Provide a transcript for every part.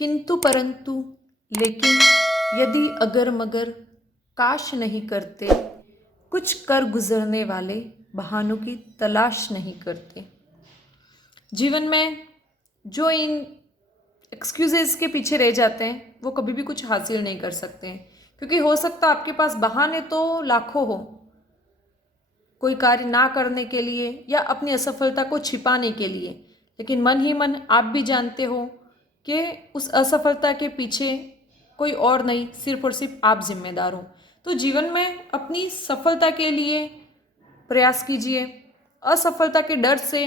किंतु परंतु लेकिन यदि अगर मगर काश नहीं करते, कुछ कर गुजरने वाले बहानों की तलाश नहीं करते। जीवन में जो इन एक्सक्यूजेस के पीछे रह जाते हैं वो कभी भी कुछ हासिल नहीं कर सकते हैं, क्योंकि हो सकता है आपके पास बहाने तो लाखों हो कोई कार्य ना करने के लिए या अपनी असफलता को छिपाने के लिए, लेकिन मन ही मन आप भी जानते हो कि उस असफलता के पीछे कोई और नहीं, सिर्फ और सिर्फ आप जिम्मेदार हो। तो जीवन में अपनी सफलता के लिए प्रयास कीजिए। असफलता के डर से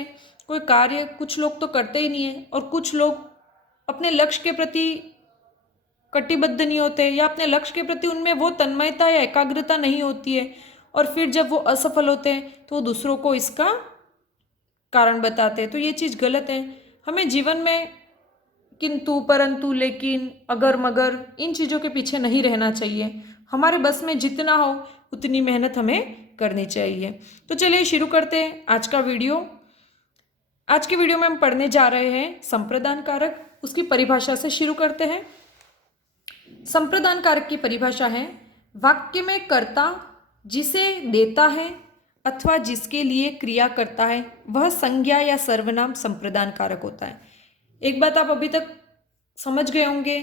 कोई कार्य कुछ लोग तो करते ही नहीं है, और कुछ लोग अपने लक्ष्य के प्रति कटिबद्ध नहीं होते या अपने लक्ष्य के प्रति उनमें वो तन्मयता या एकाग्रता नहीं होती है, और फिर जब वो असफल होते हैं तो वो दूसरों को इसका कारण बताते हैं। तो ये चीज़ गलत है। हमें जीवन में किंतु परंतु लेकिन अगर मगर इन चीज़ों के पीछे नहीं रहना चाहिए। हमारे बस में जितना हो उतनी मेहनत हमें करनी चाहिए। तो चलिए शुरू करते हैं आज का वीडियो। आज के वीडियो में हम पढ़ने जा रहे हैं संप्रदान कारक। उसकी परिभाषा से शुरू करते हैं। संप्रदान कारक की परिभाषा है, वाक्य में कर्ता जिसे देता है अथवा जिसके लिए क्रिया करता है वह संज्ञा या सर्वनाम संप्रदान कारक होता है। एक बात आप अभी तक समझ गए होंगे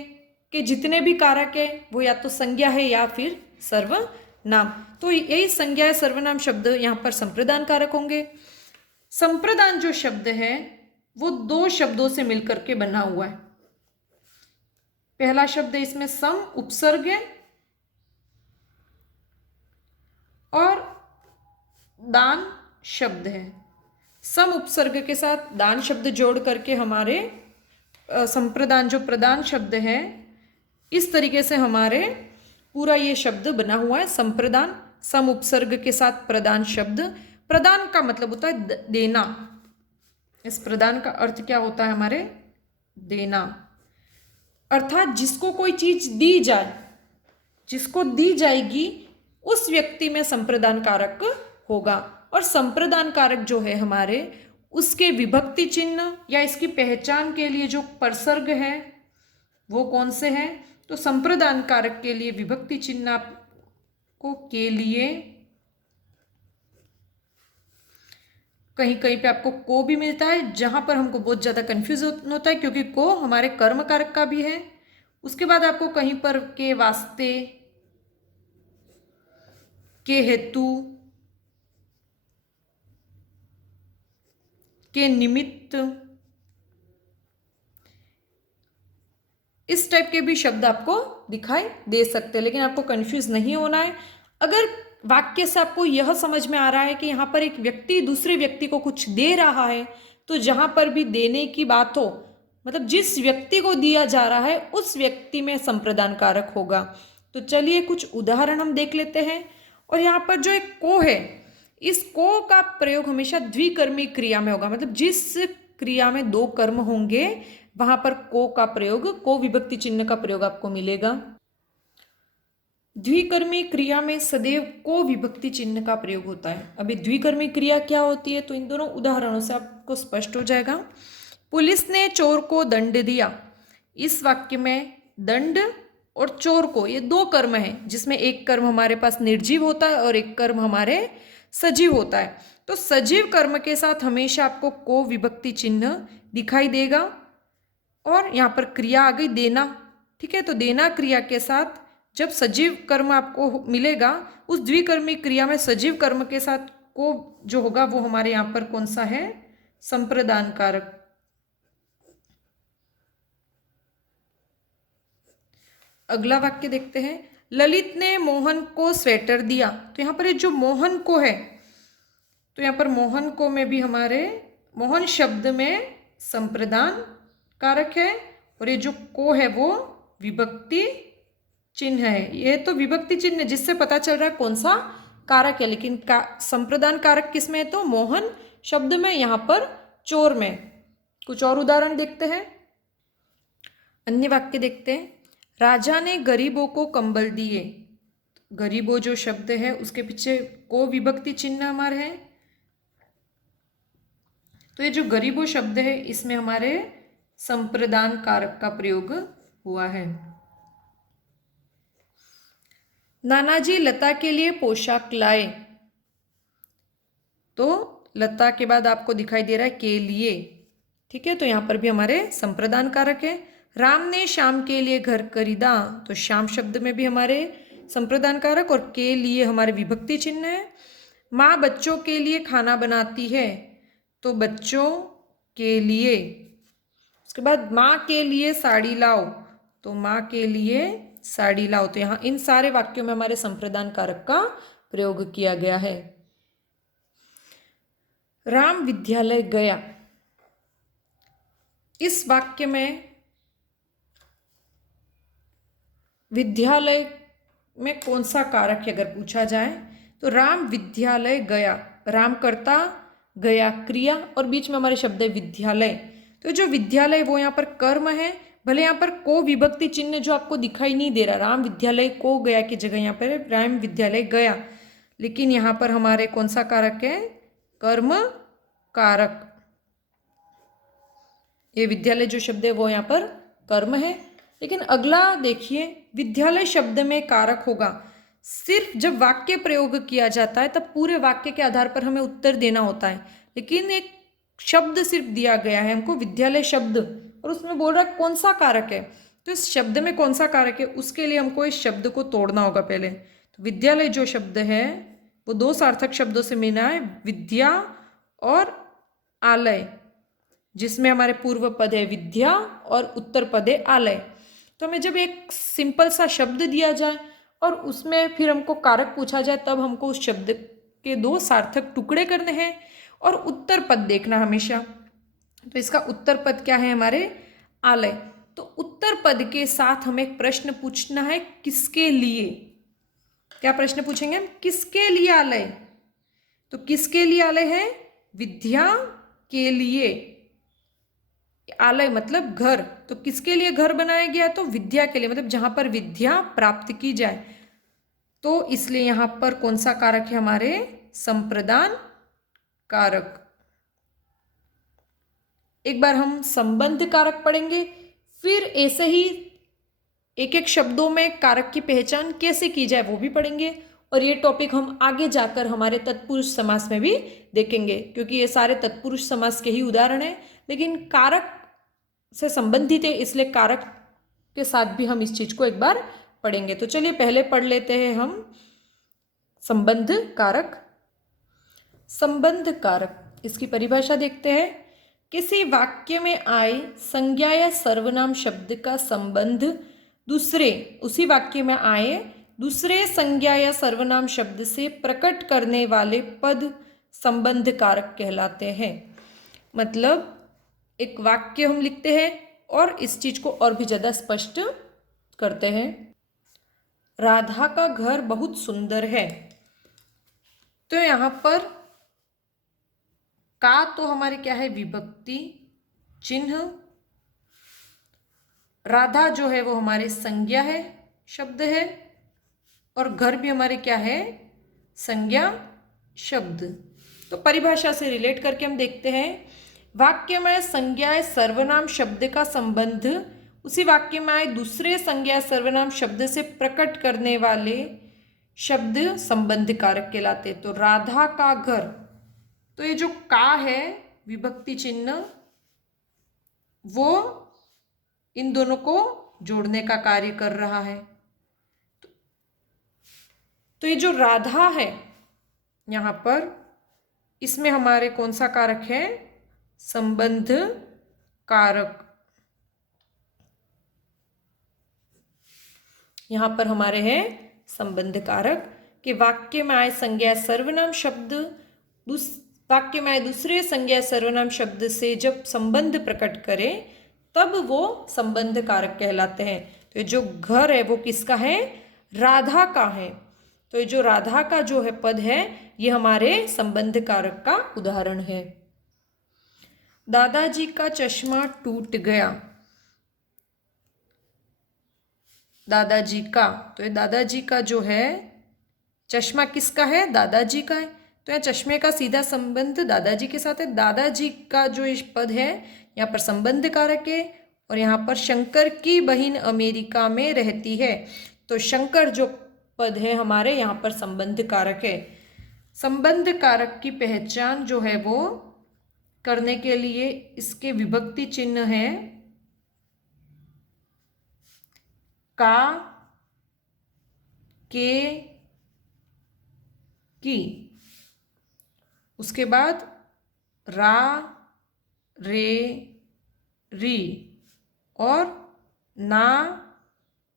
कि जितने भी कारक है वो या तो संज्ञा है या फिर सर्वनाम। तो यही संज्ञा या सर्वनाम शब्द यहाँ पर संप्रदान कारक होंगे। संप्रदान जो शब्द है वो दो शब्दों से मिलकर के बना हुआ है। पहला शब्द इसमें सम उपसर्ग है और दान शब्द है। सम उपसर्ग के साथ दान शब्द जोड़ करके हमारे संप्रदान जो प्रदान शब्द है, इस तरीके से हमारे पूरा ये शब्द बना हुआ है संप्रदान। सम उपसर्ग के साथ प्रदान शब्द। प्रदान का मतलब होता है देना। इस प्रदान का अर्थ क्या होता है हमारे? देना। अर्थात जिसको कोई चीज दी जाए, जिसको दी जाएगी उस व्यक्ति में संप्रदान कारक होगा। और संप्रदान कारक जो है हमारे, उसके विभक्ति चिन्ह या इसकी पहचान के लिए जो परसर्ग है वो कौन से हैं? तो संप्रदान कारक के लिए विभक्ति चिन्ह आपको के लिए कहीं कहीं पे आपको को भी मिलता है, जहां पर हमको बहुत ज्यादा कंफ्यूज होता है क्योंकि को हमारे कर्म कारक का भी है। उसके बाद आपको कहीं पर के वास्ते, के हेतु, के निमित्त, इस टाइप के भी शब्द आपको दिखाई दे सकते हैं, लेकिन आपको कंफ्यूज नहीं होना है। अगर वाक्य से आपको यह समझ में आ रहा है कि यहाँ पर एक व्यक्ति दूसरे व्यक्ति को कुछ दे रहा है, तो जहां पर भी देने की बात हो, मतलब जिस व्यक्ति को दिया जा रहा है उस व्यक्ति में संप्रदान कारक होगा। तो चलिए कुछ उदाहरण हम देख लेते हैं। और यहाँ पर जो एक को है, इस को का प्रयोग हमेशा द्विकर्मी क्रिया में होगा। मतलब जिस क्रिया में दो कर्म होंगे वहां पर को का प्रयोग, को विभक्ति चिन्ह का प्रयोग आपको मिलेगा। द्विकर्मी क्रिया में सदैव को विभक्ति चिन्ह का प्रयोग होता है। अभी द्विकर्मी क्रिया क्या होती है तो इन दोनों उदाहरणों से आपको स्पष्ट हो जाएगा। पुलिस ने चोर को दंड दिया। इस वाक्य में दंड और चोर को, ये दो कर्म है, जिसमें एक कर्म हमारे पास निर्जीव होता है और एक कर्म हमारे सजीव होता है। तो सजीव कर्म के साथ हमेशा आपको को विभक्ति चिन्ह दिखाई देगा। और यहाँ पर क्रिया आ गई देना, ठीक है। तो देना क्रिया के साथ जब सजीव कर्म आपको मिलेगा, उस द्विकर्मी क्रिया में सजीव कर्म के साथ को जो होगा वो हमारे यहाँ पर कौन सा है? संप्रदान कारक। अगला वाक्य देखते हैं। ललित ने मोहन को स्वेटर दिया। तो यहाँ पर ये जो मोहन को है, तो यहाँ पर मोहन को में भी हमारे मोहन शब्द में संप्रदान कारक है, और ये जो को है वो विभक्ति चिन्ह है। ये तो विभक्ति चिन्ह जिससे पता चल रहा है कौन सा कारक है, लेकिन संप्रदान कारक किस में है? तो मोहन शब्द में, यहाँ पर चोर में। कुछ और उदाहरण देखते हैं। अन्य वाक्य देखते हैं। राजा ने गरीबों को कंबल दिए। गरीबों जो शब्द है उसके पीछे को विभक्ति चिन्ह हमारे हैं। तो ये जो गरीबों शब्द है इसमें हमारे संप्रदान कारक का प्रयोग हुआ है। नानाजी लता के लिए पोशाक लाए, तो लता के बाद आपको दिखाई दे रहा है के लिए, ठीक है, तो यहाँ पर भी हमारे संप्रदान कारक है। राम ने श्याम के लिए घर खरीदा, तो श्याम शब्द में भी हमारे संप्रदान कारक, और के लिए हमारे विभक्ति चिन्ह है। माँ बच्चों के लिए खाना बनाती है, तो बच्चों के लिए। उसके बाद माँ के लिए साड़ी लाओ, तो माँ के लिए साड़ी लाओ, तो यहाँ इन सारे वाक्यों में हमारे संप्रदान कारक का प्रयोग किया गया है। राम विद्यालय गया, इस वाक्य में विद्यालय में कौन सा कारक है अगर पूछा जाए, तो राम विद्यालय गया, राम कर्ता, गया क्रिया, और बीच में हमारे शब्द है विद्यालय। तो जो विद्यालय वो यहाँ पर कर्म है, भले यहाँ पर को विभक्ति चिन्ह जो आपको दिखाई नहीं दे रहा, राम विद्यालय को गया की जगह यहाँ पर राम विद्यालय गया, लेकिन यहाँ पर हमारे कौन सा कारक है, कर्म कारक। ये विद्यालय जो शब्द है वो यहाँ पर कर्म है। लेकिन अगला देखिए, विद्यालय शब्द में कारक होगा सिर्फ जब वाक्य प्रयोग किया जाता है, तब पूरे वाक्य के आधार पर हमें उत्तर देना होता है। लेकिन एक शब्द सिर्फ दिया गया है हमको, विद्यालय शब्द, और उसमें बोल रहा है कौन सा कारक है, तो इस शब्द में कौन सा कारक है उसके लिए हमको इस शब्द को तोड़ना होगा पहले। तो विद्यालय जो शब्द है वो दो सार्थक शब्दों से मिला है, विद्या और आलय, जिसमें हमारे पूर्व पद है विद्या और उत्तर पद है आलय। तो हमें जब एक सिंपल सा शब्द दिया जाए और उसमें फिर हमको कारक पूछा जाए, तब हमको उस शब्द के दो सार्थक टुकड़े करने हैं और उत्तर पद देखना हमेशा। तो इसका उत्तर पद क्या है, हमारे आलय। तो उत्तर पद के साथ हमें एक प्रश्न पूछना है, किसके लिए। क्या प्रश्न पूछेंगे हम, किसके लिए आलय, तो किसके लिए आलय है, विद्या के लिए। आलय मतलब घर, तो किसके लिए घर बनाया गया, तो विद्या के लिए, मतलब जहां पर विद्या प्राप्त की जाए। तो इसलिए यहां पर कौन सा कारक है, हमारे संप्रदान कारक। एक बार हम संबंध कारक पढ़ेंगे, फिर ऐसे ही एक एक शब्दों में कारक की पहचान कैसे की जाए वो भी पढ़ेंगे। और ये टॉपिक हम आगे जाकर हमारे तत्पुरुष समास में भी देखेंगे, क्योंकि ये सारे तत्पुरुष समास के ही उदाहरण हैं, लेकिन कारक से संबंधित है, इसलिए कारक के साथ भी हम इस चीज को एक बार पढ़ेंगे। तो चलिए पहले पढ़ लेते हैं हम संबंध कारक। संबंध कारक, इसकी परिभाषा देखते हैं। किसी वाक्य में आए संज्ञा या सर्वनाम शब्द का संबंध दूसरे, उसी वाक्य में आए दूसरे संज्ञा या सर्वनाम शब्द से प्रकट करने वाले पद संबंध कारक कहलाते हैं। मतलब एक वाक्य हम लिखते हैं और इस चीज को और भी ज्यादा स्पष्ट करते हैं। राधा का घर बहुत सुंदर है, तो यहां पर का तो हमारे क्या है, विभक्ति चिन्ह। राधा जो है वो हमारे संज्ञा है, शब्द है, और घर भी हमारे क्या है, संज्ञा शब्द। तो परिभाषा से रिलेट करके हम देखते हैं, वाक्य में संज्ञा सर्वनाम शब्द का संबंध उसी वाक्य में आए दूसरे संज्ञा सर्वनाम शब्द से प्रकट करने वाले शब्द संबंध कारक कहलाते। तो राधा का घर, तो ये जो का है विभक्ति चिन्ह, वो इन दोनों को जोड़ने का कार्य कर रहा है। तो ये जो राधा है यहां पर, इसमें हमारे कौन सा कारक है, संबंध कारक। यहां पर हमारे हैं संबंध कारक कि वाक्य में आए संज्ञा सर्वनाम शब्द वाक्य में आए दूसरे संज्ञा सर्वनाम शब्द से जब संबंध प्रकट करें तब वो संबंध कारक कहलाते हैं। तो ये जो घर है वो किसका है, राधा का है। तो ये जो राधा का जो है पद है, ये हमारे संबंध कारक का उदाहरण है। दादाजी का चश्मा टूट गया, दादाजी का, तो ये दादाजी का जो है चश्मा किसका है, दादाजी का है। तो यहाँ चश्मे का सीधा संबंध दादाजी के साथ है। दादाजी का जो इस पद है यहाँ पर संबंध कारक है, और यहाँ पर शंकर की बहन अमेरिका में रहती है। तो शंकर जो पद है हमारे यहाँ पर संबंध कारक है। संबंध कारक की पहचान जो है वो करने के लिए इसके विभक्ति चिन्ह है का, के, की, उसके बाद रा, रे, री और ना,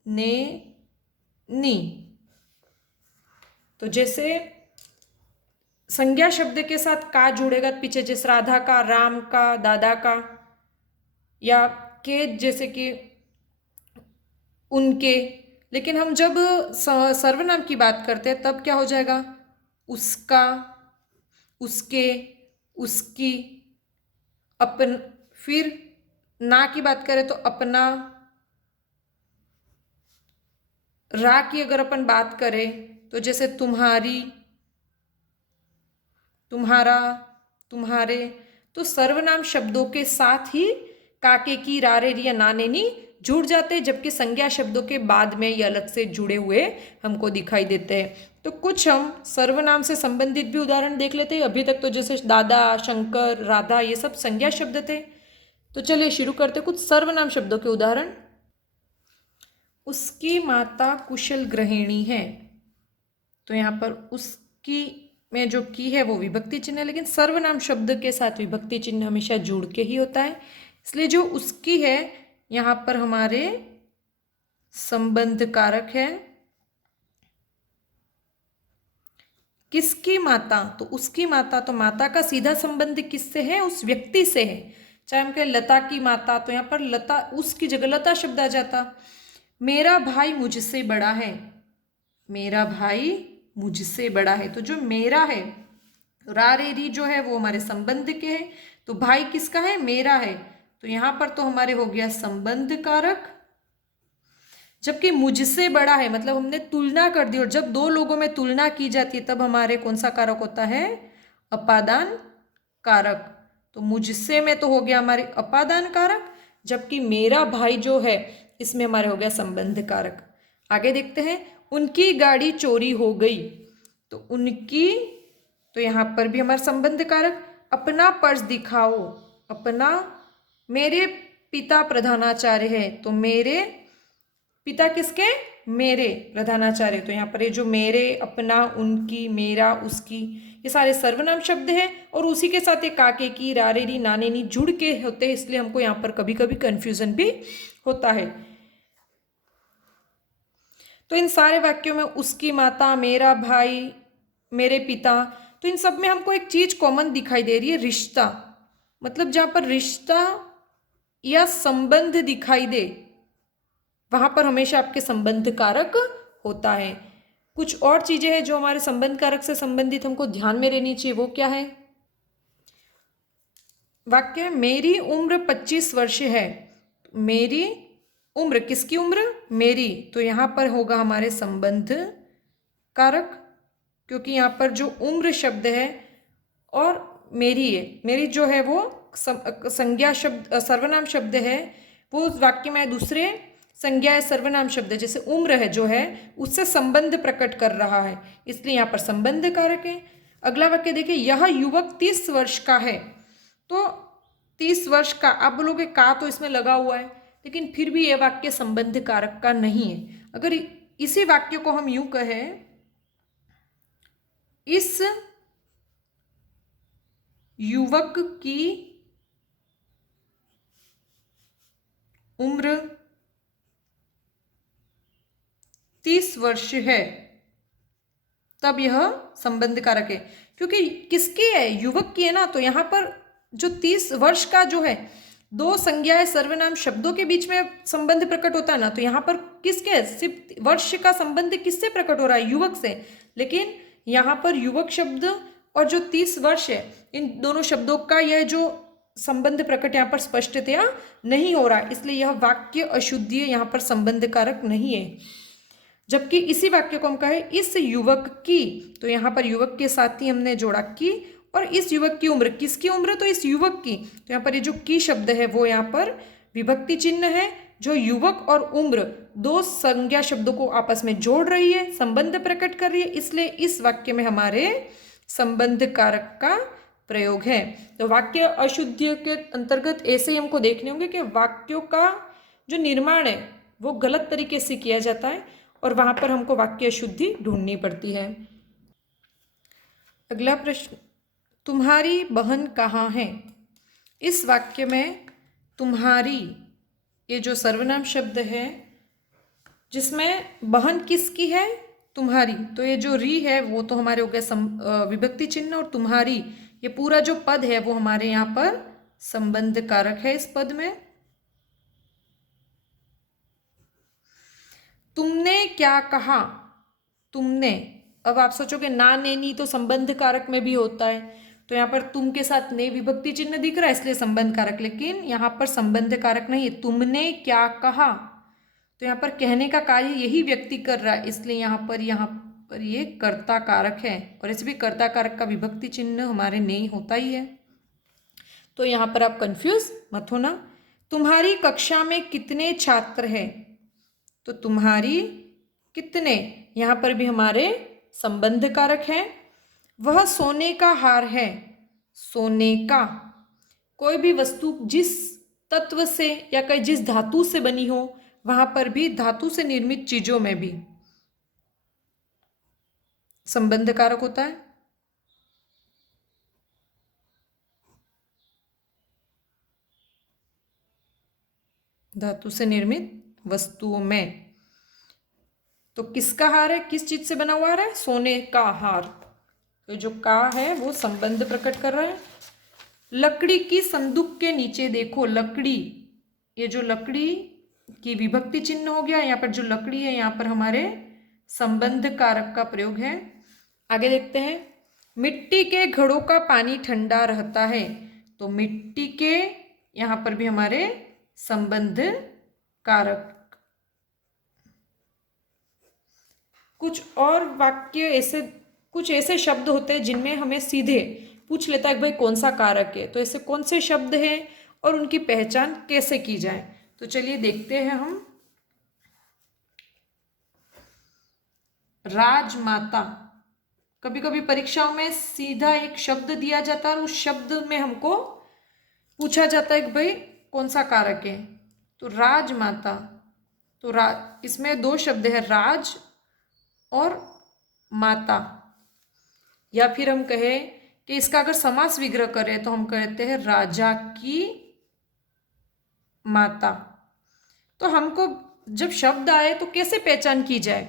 ने, नी। तो जैसे संज्ञा शब्द के साथ का जुड़ेगा पीछे, जैसे राधा का, राम का, दादा का, या के जैसे कि उनके। लेकिन हम जब सर्वनाम की बात करते हैं तब क्या हो जाएगा? उसका, उसके, उसकी, अपन। फिर ना की बात करें तो अपना। रा की अगर अपन बात करें तो जैसे तुम्हारी, तुम्हारा, तुम्हारे। तो सर्वनाम शब्दों के साथ ही काके की, रारे री या नाने नी जुड़ जाते हैं, जबकि संज्ञा शब्दों के बाद में ये अलग से जुड़े हुए हमको दिखाई देते हैं। तो कुछ हम सर्वनाम से संबंधित भी उदाहरण देख लेते हैं। अभी तक तो जैसे दादा, शंकर, राधा ये सब संज्ञा शब्द थे। तो चलिए शुरू करते कुछ सर्वनाम शब्दों के उदाहरण। उसकी माता कुशल गृहिणी है। तो यहाँ पर उसकी में जो की है वो विभक्ति चिन्ह है, लेकिन सर्वनाम शब्द के साथ विभक्ति चिन्ह हमेशा जुड़ के ही होता है। इसलिए जो उसकी है यहाँ पर हमारे संबंध कारक है। किसकी माता? तो उसकी माता, तो माता का सीधा संबंध किससे है? उस व्यक्ति से है। चाहे हम कहें लता की माता, तो यहाँ पर लता, उसकी जगह लता शब्द आ जाता। मेरा भाई मुझसे बड़ा है। मेरा भाई मुझसे बड़ा है। तो जो मेरा है, रा रे री जो है वो हमारे संबंध के है। तो भाई किसका है? मेरा है। तो यहां पर तो हमारे हो गया संबंध कारक। जबकि मुझसे बड़ा है मतलब हमने तुलना कर दी, और जब दो लोगों में तुलना की जाती है तब हमारे कौन सा कारक होता है? अपादान कारक। तो मुझसे में तो हो गया हमारे अपादान कारक, जबकि मेरा भाई जो है इसमें हमारे हो गया संबंध कारक। आगे देखते हैं। उनकी गाड़ी चोरी हो गई। तो उनकी, तो यहां पर भी हमारा संबंध कारक। अपना पर्स दिखाओ। अपना, मेरे पिता प्रधानाचार्य है। तो मेरे पिता किसके? मेरे प्रधानाचार्य। तो यहाँ पर ये जो मेरे, अपना, उनकी, मेरा, उसकी, ये सारे सर्वनाम शब्द हैं, और उसी के साथ ये काके की, रारे री, नाने नी जुड़ के होते हैं, इसलिए हमको यहाँ पर कभी कभी कंफ्यूजन भी होता है। तो इन सारे वाक्यों में उसकी माता, मेरा भाई, मेरे पिता, तो इन सब में हमको एक चीज कॉमन दिखाई दे रही है, रिश्ता। मतलब जहां पर रिश्ता या संबंध दिखाई दे वहां पर हमेशा आपके संबंध कारक होता है। कुछ और चीजें हैं जो हमारे संबंध कारक से संबंधित हमको ध्यान में रहनी चाहिए, वो क्या है? वाक्य, मेरी उम्र 25 वर्ष है। मेरी उम्र, किसकी उम्र? मेरी। तो यहां पर होगा हमारे संबंध कारक, क्योंकि यहां पर जो उम्र शब्द है और मेरी है, मेरी जो है वो संज्ञा शब्द, सर्वनाम शब्द है, वो उस वाक्य में दूसरे संज्ञा सर्वनाम शब्द जैसे उम्र है जो है उससे संबंध प्रकट कर रहा है, इसलिए यहाँ पर संबंध कारक है। अगला वाक्य देखिए, यह युवक 30 वर्ष का है। तो 30 वर्ष का, आप बोलोगे का तो इसमें लगा हुआ है, लेकिन फिर भी यह वाक्य संबंध कारक का नहीं है। अगर इसी वाक्य को हम यूं कहें, इस युवक की उम्र 30 वर्ष है, तब यह संबंध कारक है। क्योंकि किसकी है? युवक की है ना। तो यहां पर जो 30 वर्ष का जो है, दो संज्ञाएं सर्वनाम शब्दों के बीच में संबंध प्रकट होता है ना, तो यहां पर किसके? सिर्फ वर्ष का संबंध किससे प्रकट हो रहा है? युवक से। लेकिन यहां पर युवक शब्द और जो 30 वर्ष है, इन दोनों शब्दों का यह जो संबंध प्रकट यहाँ पर स्पष्टतया नहीं हो रहा है, इसलिए यह वाक्य अशुद्धि है, यहाँ पर संबंध कारक नहीं है। जबकि इसी वाक्य को हम कहें, इस युवक की, तो यहाँ पर युवक के साथ ही हमने जोड़ा की, और इस युवक की उम्र, किसकी उम्र? तो इस युवक की। तो यहाँ पर ये जो की शब्द है वो यहाँ पर विभक्ति चिन्ह है जो युवक और उम्र दो संज्ञा शब्दों को आपस में जोड़ रही है, संबंध प्रकट कर रही है, इसलिए इस वाक्य में हमारे संबंध कारक का प्रयोग है। तो वाक्य अशुद्धि के अंतर्गत ऐसे ही हमको देखने होंगे कि वाक्यों का जो निर्माण है वो गलत तरीके से किया जाता है और वहां पर हमको वाक्य अशुद्धि ढूंढनी पड़ती है। अगला प्रश्न, तुम्हारी बहन कहाँ है? इस वाक्य में तुम्हारी ये जो सर्वनाम शब्द है जिसमें बहन किसकी है? तुम्हारी। तो ये जो री है वो तो हमारे हो गया विभक्ति चिन्ह, और तुम्हारी ये पूरा जो पद है वो हमारे यहाँ पर संबंध कारक है। इस पद में तुमने क्या कहा? तुमने, अब आप सोचोगे ना ने नी तो संबंध कारक में भी होता है, तो यहाँ पर तुम के साथ ने विभक्ति चिन्ह दिख रहा है इसलिए संबंध कारक, लेकिन यहाँ पर संबंध कारक नहीं है। तुमने क्या कहा, तो यहाँ पर कहने का कार्य यही व्यक्ति कर रहा है, इसलिए यहाँ पर ये कर्ता कारक है, और ऐसे भी कर्ता कारक का विभक्ति चिन्ह हमारे नहीं होता ही है। तो यहाँ पर आप कंफ्यूज मत होना। तुम्हारी कक्षा में कितने छात्र हैं? तो तुम्हारी कितने, यहाँ पर भी हमारे संबंध कारक है। वह सोने का हार है। सोने का, कोई भी वस्तु जिस तत्व से या कहीं जिस धातु से बनी हो, वहां पर भी धातु से निर्मित चीजों में भी संबंध कारक होता है। धातु से निर्मित वस्तुओं में, तो किसका हार है, किस चीज से बना हुआ हार है? सोने का हार। तो जो का है वो संबंध प्रकट कर रहा है। लकड़ी की संदूक के नीचे देखो। लकड़ी, ये जो लकड़ी की विभक्ति चिन्ह हो गया, यहाँ पर जो लकड़ी है यहाँ पर हमारे संबंध कारक का प्रयोग है। आगे देखते हैं, मिट्टी के घड़ों का पानी ठंडा रहता है। तो मिट्टी के, यहाँ पर भी हमारे संबंध कारक। कुछ और वाक्य ऐसे, कुछ ऐसे शब्द होते हैं जिनमें हमें सीधे पूछ लेता है कि भाई कौन सा कारक है, तो ऐसे कौन से शब्द हैं और उनकी पहचान कैसे की जाए। तो चलिए देखते हैं हम। राजमाता, कभी कभी परीक्षाओं में सीधा एक शब्द दिया जाता है और उस शब्द में हमको पूछा जाता है कि भाई कौन सा कारक है। तो राजमाता, तो इसमें दो शब्द है, राज और माता। या फिर हम कहें कि इसका अगर समास विग्रह करें तो हम कहते हैं राजा की माता। तो हमको जब शब्द आए तो कैसे पहचान की जाए,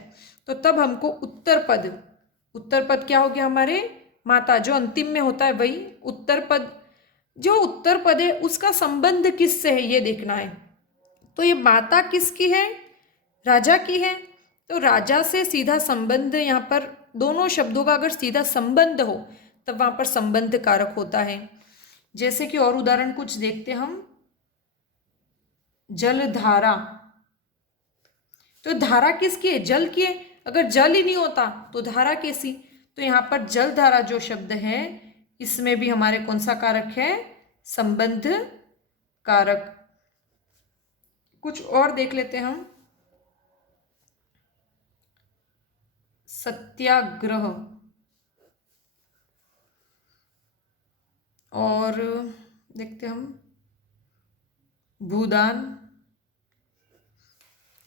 तो तब हमको उत्तर पद क्या हो गया हमारे? माता। जो अंतिम में होता है वही उत्तर पद। जो उत्तर पद है उसका संबंध किससे है ये देखना है। तो ये माता किसकी है? राजा की है। तो राजा से सीधा संबंध, यहाँ पर दोनों शब्दों का अगर सीधा संबंध हो तब वहां पर संबंध कारक होता है। जैसे कि और उदाहरण कुछ देखते हम। जलधारा, तो धारा किसकी है? जल की है। अगर जल ही नहीं होता तो धारा कैसी? तो यहाँ पर जलधारा जो शब्द है इसमें भी हमारे कौन सा कारक है? संबंध कारक। कुछ और देख लेते हैं हम। सत्याग्रह, और देखते हम भूदान।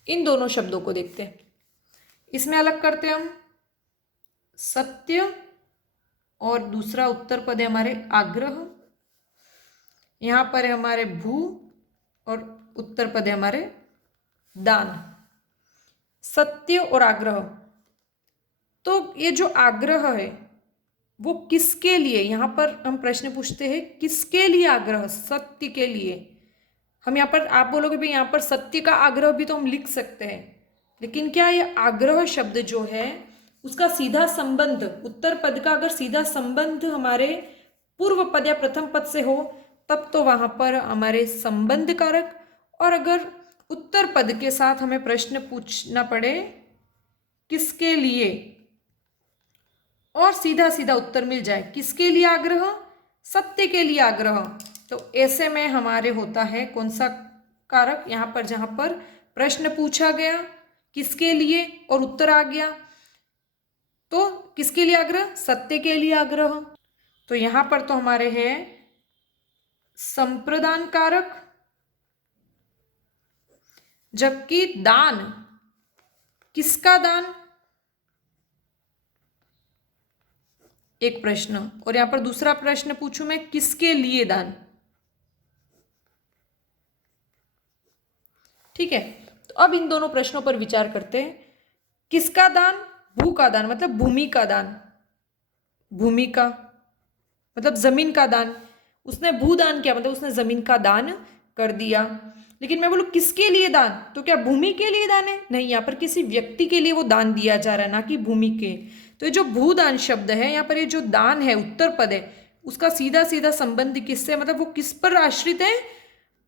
इन दोनों शब्दों को देखते हैं। इसमें अलग करते हैं हम। सत्य और दूसरा उत्तर पद है हमारे आग्रह। यहां पर है हमारे भू और उत्तर पद है हमारे दान। सत्य और आग्रह, तो ये जो आग्रह है वो किसके लिए, यहां पर हम प्रश्न पूछते हैं किसके लिए आग्रह? सत्य के लिए। हम यहाँ पर, आप बोलोगे भाई यहाँ पर सत्य का आग्रह भी तो हम लिख सकते हैं, लेकिन क्या ये आग्रह शब्द जो है उसका सीधा संबंध, उत्तर पद का अगर सीधा संबंध हमारे पूर्व पद या प्रथम पद से हो तब तो वहां पर हमारे संबंध कारक, और अगर उत्तर पद के साथ हमें प्रश्न पूछना पड़े किसके लिए, और सीधा सीधा उत्तर मिल जाए किसके लिए आग्रह? सत्य के लिए आग्रह, तो ऐसे में हमारे होता है कौन सा कारक, यहाँ पर जहाँ पर प्रश्न पूछा गया किसके लिए और उत्तर आ गया, तो किसके लिए आग्रह, सत्य के लिए आग्रह, तो यहाँ पर तो हमारे है संप्रदान कारक। जबकि दान, किसका दान, एक प्रश्न, और यहां पर दूसरा प्रश्न पूछूं मैं, किसके लिए दान। ठीक है, तो अब इन दोनों प्रश्नों पर विचार करते हैं। किसका दान, भू का दान मतलब भूमि का दान, भूमि का मतलब जमीन का दान, उसने भूदान किया मतलब उसने जमीन का दान कर दिया। लेकिन मैं बोलूं किसके लिए दान, तो क्या भूमि के लिए दान है, नहीं, यहाँ पर किसी व्यक्ति के लिए वो दान दिया जा रहा है, ना कि भूमि के। तो ये जो भूदान शब्द है, यहाँ पर ये जो दान है उत्तर पद है, उसका सीधा सीधा संबंध किससे, मतलब वो किस पर आश्रित है,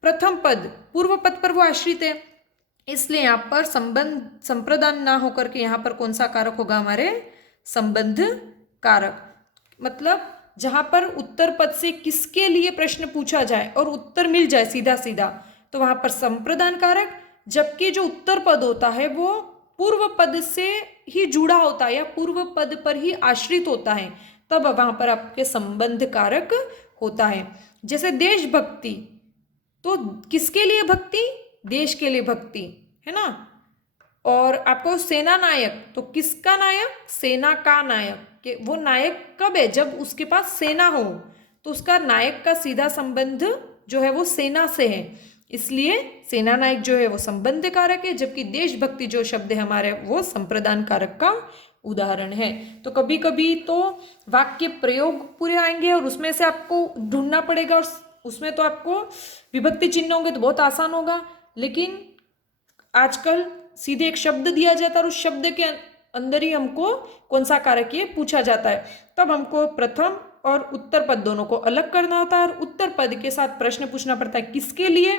प्रथम पद पूर्व पद पर वो आश्रित है। इसलिए यहाँ पर संबंध संप्रदान ना होकर के यहाँ पर कौन सा कारक होगा, हमारे संबंध कारक। मतलब जहां पर उत्तर पद से किसके लिए प्रश्न पूछा जाए और उत्तर मिल जाए सीधा सीधा, तो वहां पर संप्रदान कारक। जबकि जो उत्तर पद होता है वो पूर्व पद से ही जुड़ा होता है या पूर्व पद पर ही आश्रित होता है, तब वहां पर आपके संबंध कारक होता है। जैसे देशभक्ति, तो किसके लिए भक्ति, देश के लिए भक्ति, है ना। और आपको सेना नायक, तो किसका नायक, सेना का नायक, कि वो नायक कब है, जब उसके पास सेना हो, तो उसका नायक का सीधा संबंध जो है वो सेना से है, इसलिए सेना नायक जो है वो संबंध कारक है। जबकि देशभक्ति जो शब्द है हमारे वो संप्रदान कारक का उदाहरण है। तो कभी कभी तो वाक्य प्रयोग पूरे आएंगे और उसमें से आपको ढूंढना पड़ेगा, और उसमें तो आपको विभक्ति चिन्ह होंगे तो बहुत आसान होगा, लेकिन आजकल सीधे एक शब्द दिया जाता है और उस शब्द के अंदर ही हमको कौन सा कारक ये पूछा जाता है, तब हमको प्रथम और उत्तर पद दोनों को अलग करना होता है और उत्तर पद के साथ प्रश्न पूछना पड़ता है किसके लिए,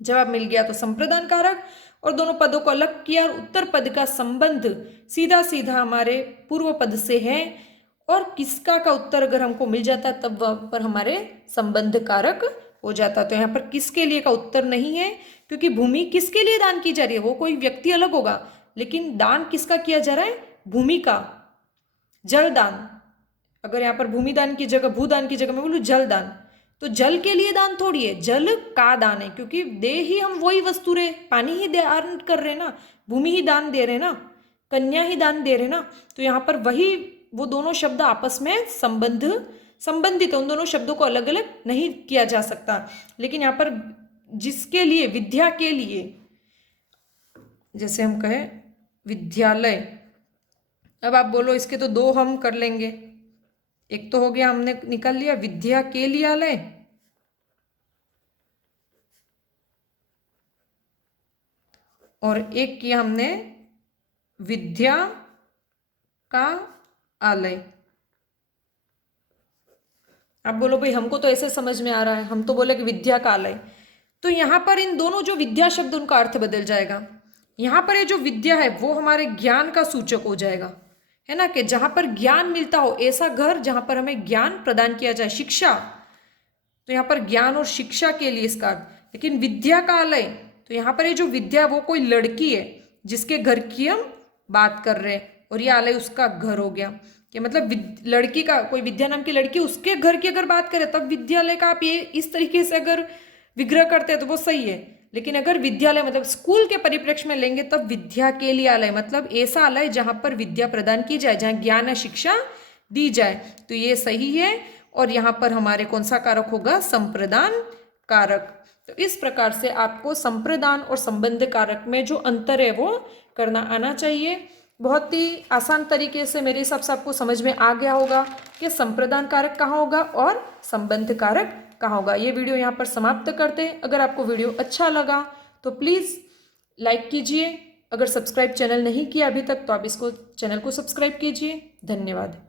जवाब मिल गया तो संप्रदान कारक, और दोनों पदों को अलग किया और उत्तर पद का संबंध सीधा सीधा हमारे पूर्व पद से है, और किसका का उत्तर अगर हमको मिल जाता तब वह पर हमारे संबंध कारक हो जाता। तो यहाँ पर किसके लिए का उत्तर नहीं है, क्योंकि भूमि किसके लिए दान की जा रही है, वो कोई व्यक्ति अलग होगा, लेकिन दान किसका किया जा रहा है, भूमि का। जल दान, अगर यहाँ पर भूमि दान की जगह भूदान की जगह मैं बोलूँ जल दान, तो जल के लिए दान थोड़ी है, जल का दान है, क्योंकि दे ही हम वही वस्तु रहे, पानी ही दान कर रहे ना, भूमि ही दान दे रहे ना, कन्या ही दान दे रहे ना। तो यहाँ पर वही वो दोनों शब्द आपस में संबंधित है, उन दोनों शब्दों को अलग अलग नहीं किया जा सकता। लेकिन यहाँ पर जिसके लिए, विद्या के लिए, जैसे हम कहें विद्यालय, अब आप बोलो इसके तो दो हम कर लेंगे, एक तो हो गया हमने निकाल लिया विद्या के लिए आलय, और एक किया हमने विद्या का आलय। आप बोलो भाई हमको तो ऐसे समझ में आ रहा है, हम तो बोले कि विद्या का आलय, तो यहाँ पर इन दोनों जो विद्या शब्द उनका अर्थ बदल जाएगा। यहाँ पर ये जो विद्या है वो हमारे ज्ञान का सूचक हो जाएगा, है ना, कि जहाँ पर ज्ञान मिलता हो, ऐसा घर जहाँ पर हमें ज्ञान प्रदान किया जाए, शिक्षा, तो यहाँ पर ज्ञान और शिक्षा के लिए इसका। लेकिन विद्या का आलय, तो यहाँ पर ये जो विद्या वो कोई लड़की है जिसके घर की हम बात कर रहे हैं, और ये आलय उसका घर हो गया, कि मतलब लड़की का, कोई विद्या नाम की लड़की, उसके घर की अगर बात करें तब विद्यालय का आप ये इस तरीके से अगर विग्रह करते हैं तो वो सही है। लेकिन अगर विद्यालय मतलब स्कूल के परिप्रेक्ष्य में लेंगे तब विद्या के लिए आलय मतलब ऐसा आलय जहाँ पर विद्या प्रदान की जाए, जहाँ ज्ञान या शिक्षा दी जाए, तो ये सही है। और यहाँ पर हमारे कौन सा कारक होगा, संप्रदान कारक। तो इस प्रकार से आपको संप्रदान और संबंध कारक में जो अंतर है वो करना आना चाहिए। बहुत ही आसान तरीके से मेरे हिसाब से आपको समझ में आ गया होगा कि संप्रदान कारक कहाँ होगा और संबंध कारक कहाँ होगा। ये वीडियो यहाँ पर समाप्त करते हैं। अगर आपको वीडियो अच्छा लगा तो प्लीज़ लाइक कीजिए। अगर सब्सक्राइब चैनल नहीं किया अभी तक तो आप इसको चैनल को सब्सक्राइब कीजिए। धन्यवाद।